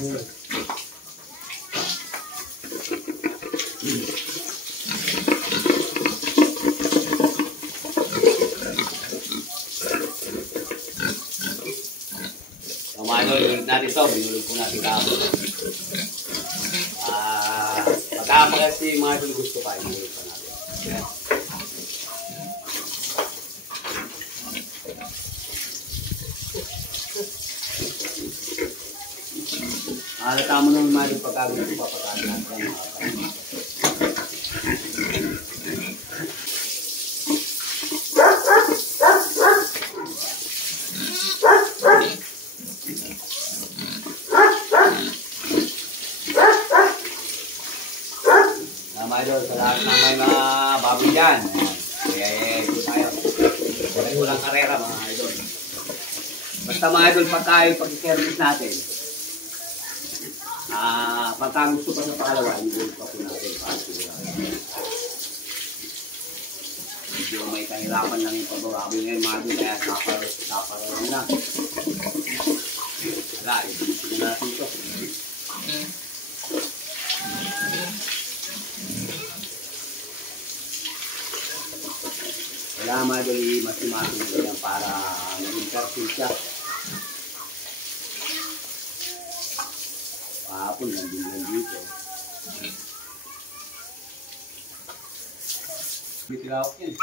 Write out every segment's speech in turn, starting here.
Ulit natin ito, binulog po natin kamo. Pagkama kasi mga idol gusto pa, binulog pa natin. Halata mo naman mga idol pagkagusto pa, pagkagusto natin. Mga idol, sa lahat ng may mga baboy dyan. Kaya ito tayo. Walang karera mga idol. Basta mga idol, pagka-service natin, pagka gusto pa sa pangalawa, i-hold pa po natin. Medyo may kahirapan lang yung pagbababoy ngayon mga idol, kaya saparoon na. Wala, i-hold natin ito. Wala mga idol, mas-mati na ganyan para nag-interfere siya. Pahapon, nandun lang dito. Bitilawak yan.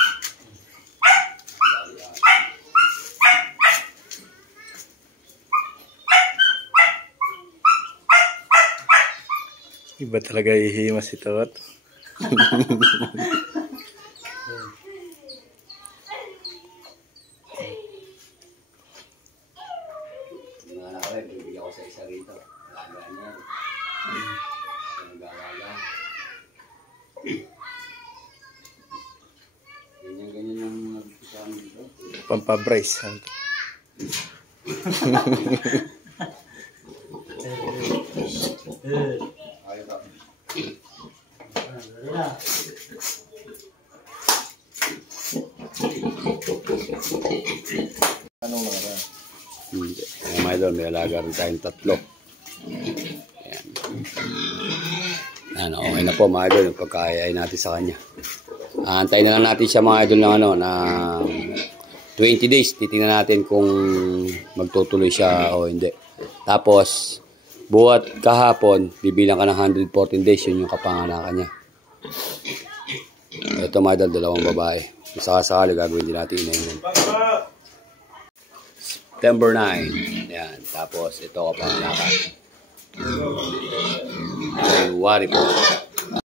Iba talaga ihimas ito at. Bibigyan ko sa isa rito. Lagaan yan. Nagawaga. Ganyan ang nagpusama dito. Pampabrace. Anong mga hindi. Mga idol, may alaga rin tayong 3. Ayan. Ayan, okay na po mga idol, yung pagkayay natin sa kanya. Antayin na lang natin siya mga idol ng, ng 20 days. Titingnan natin kung magtutuloy siya o hindi. Tapos, buhat kahapon, bibilang ka ng 114 days, yun yung kapanganakan niya. Ito mga idol, 2 babae. Sakasakali, gagawin din natin inayin. September 9. Yan. Tapos, ito kapanganakan. January po.